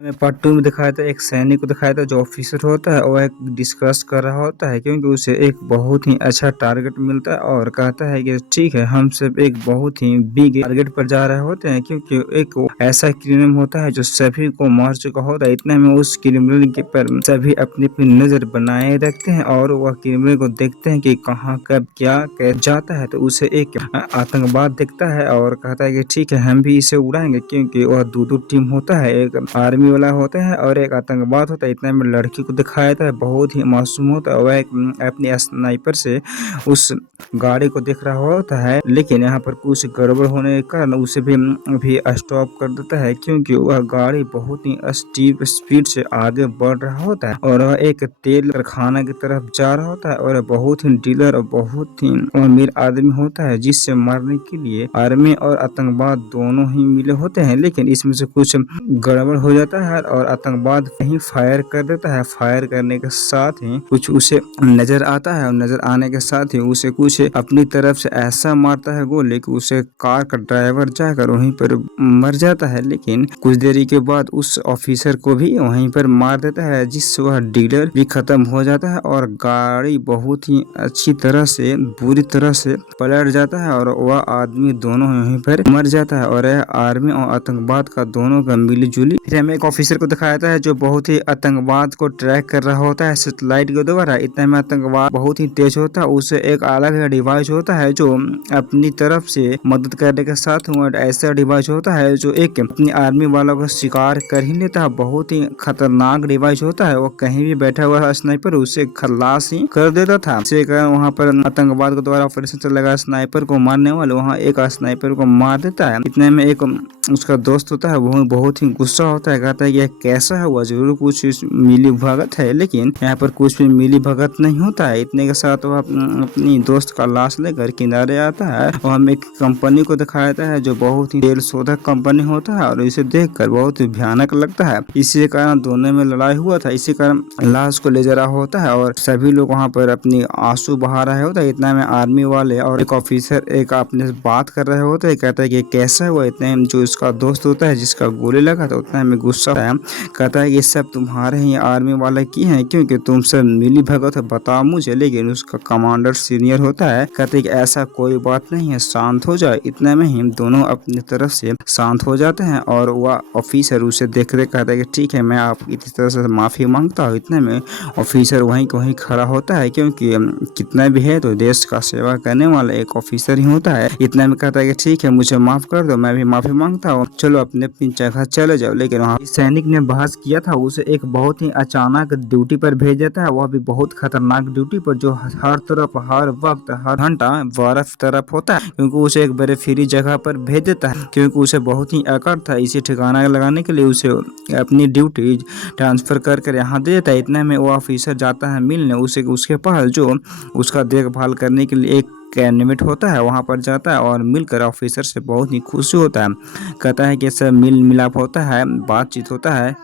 Part 2 में दिखाया था एक सैनिक को दिखाया था जो ऑफिसर होता है और एक डिस्कस कर रहा होता है क्योंकि उसे एक बहुत ही अच्छा टारगेट मिलता है और कहता है कि ठीक है हम सब एक बहुत ही बिग टारगेट पर जा रहे होते हैं क्योंकि एक ऐसा क्रिमिनल होता है जो सभी को मार चुका होता है। इतने में उस क्रिमिनल के पर सभी अपनी अपनी नजर बनाए रखते हैं और वह क्रिमिनल को देखते हैं कि कहाँ कब क्या जाता है, तो उसे एक आतंकवाद दिखता है और कहता है कि ठीक है हम भी इसे उड़ाएंगे क्योंकि वह दो टीम होता है, एक आर्मी वाला होता है और एक आतंकवाद होता है। इतने में लड़की को दिखाया था बहुत ही मासूम होता है, वह एक अपने स्नाइपर से उस गाड़ी को देख रहा होता है, लेकिन यहाँ पर कुछ गड़बड़ होने के कारण उसे भी स्टॉप कर देता है क्योंकि वह गाड़ी बहुत ही स्टीप स्पीड से आगे बढ़ रहा होता है और वह एक तेल कारखाना की तरफ जा रहा होता है और बहुत ही डीलर और बहुत ही अमीर आदमी होता है जिससे मारने के लिए आर्मी और आतंकवाद दोनों ही मिले होते हैं। लेकिन इसमें से कुछ गड़बड़ हो जाता है और आतंकवाद कहीं फायर कर देता है। फायर करने के साथ ही कुछ उसे नजर आता है और नजर आने के साथ ही उसे कुछ अपनी तरफ से ऐसा मारता है गोली कि उसे कार का ड्राइवर जाकर वहीं पर मर जाता है। लेकिन कुछ देरी के बाद उस ऑफिसर को भी वहीं पर मार देता है जिससे वह डीलर भी खत्म हो जाता है और गाड़ी बहुत ही अच्छी तरह से बुरी तरह से पलट जाता है और वह आदमी दोनों वहीं पर मर जाता है। और यह आर्मी और आतंकवाद का दोनों का मिलीजुली। फिर हमें एक ऑफिसर को दिखाया जाता है जो बहुत ही आतंकवाद को ट्रैक कर रहा होता है सैटेलाइट के द्वारा। इतने में आतंकवाद बहुत ही तेज होता है, उसे एक अलग डिवाइस होता है जो अपनी तरफ से मदद करने के साथ ऐसा डिवाइस होता है जो एक अपनी आर्मी वालों का शिकार कर ही लेता है। बहुत ही खतरनाक डिवाइस होता है, वो कहीं भी बैठा हुआ स्नाइपर उसे खलास ही कर देता था। इसी कारण वहाँ पर आतंकवाद के द्वारा ऑपरेशन चल लगा, स्नाइपर को मारने वाले वहाँ एक स्नाइपर को मार देता है। इतने में एक उसका दोस्त होता है वो बहुत ही गुस्सा होता है, कहता है कि यह कैसा हुआ, जरूर कुछ मिली भगत है, लेकिन यहाँ पर कुछ भी मिली भगत नहीं होता है। इतने के साथ वह अपनी दोस्त का लाश लेकर किनारे आता है और हमें एक कंपनी को दिखाया जाता है जो बहुत ही तेल शोधक कंपनी होता है और इसे देखकर बहुत ही भयानक लगता है। इसी कारण दोनों में लड़ाई हुआ था, इसी कारण लाश को ले जा रहा होता है और सभी लोग वहाँ पर अपनी आंसू बहा रहे होता है। इतना में आर्मी वाले और एक ऑफिसर एक अपने से बात कर रहे होते हैं, कहता है कि कैसा हुआ। इतने जो उसका दोस्त होता है जिसका गोली लगा था उतना में गुस्सा है, कहता है ये सब तुम्हारे ही आर्मी वाले की हैं क्योंकि तुम सब मिली भगत है, बताओ मुझे। लेकिन उसका कमांडर सीनियर होता है, कहते है कि ऐसा कोई बात नहीं है, शांत हो जाए। इतने में ही दोनों अपनी तरफ से शांत हो जाते हैं और वह ऑफिसर उसे देख देख कहता है कि ठीक है मैं आपकी तरफ से माफी मांगता हूँ। इतने में ऑफिसर वहीं को वहीं खड़ा होता है क्योंकि कितना भी है तो देश का सेवा करने वाला एक ऑफिसर ही होता है। इतने में कहता है कि ठीक है मुझे माफ कर दो, मैं भी माफी मांगता हूँ, चलो अपने अपनी जगह चले जाओ। लेकिन वहाँ सैनिक ने बहस किया था, उसे एक बहुत ही अचानक ड्यूटी पर भेज देता है, वह भी बहुत खतरनाक ड्यूटी पर जो हर तरफ हर वक्त हर घंटा बर्फ तरफ होता है क्योंकि उसे एक बड़े फ्री जगह पर भेज देता है क्योंकि उसे बहुत ही अकड़ था। इसे ठिकाना लगाने के लिए उसे अपनी ड्यूटी ट्रांसफर कर यहाँ दे देता है। इतने में वो ऑफिसर जाता है मिलने उसे, उसके पास जो उसका देखभाल करने के लिए एक कैंडिडेट होता है वहाँ पर जाता है और मिलकर ऑफिसर से बहुत ही खुशी होता है, कहता है कि सब मिल मिलाप होता है, बातचीत होता है।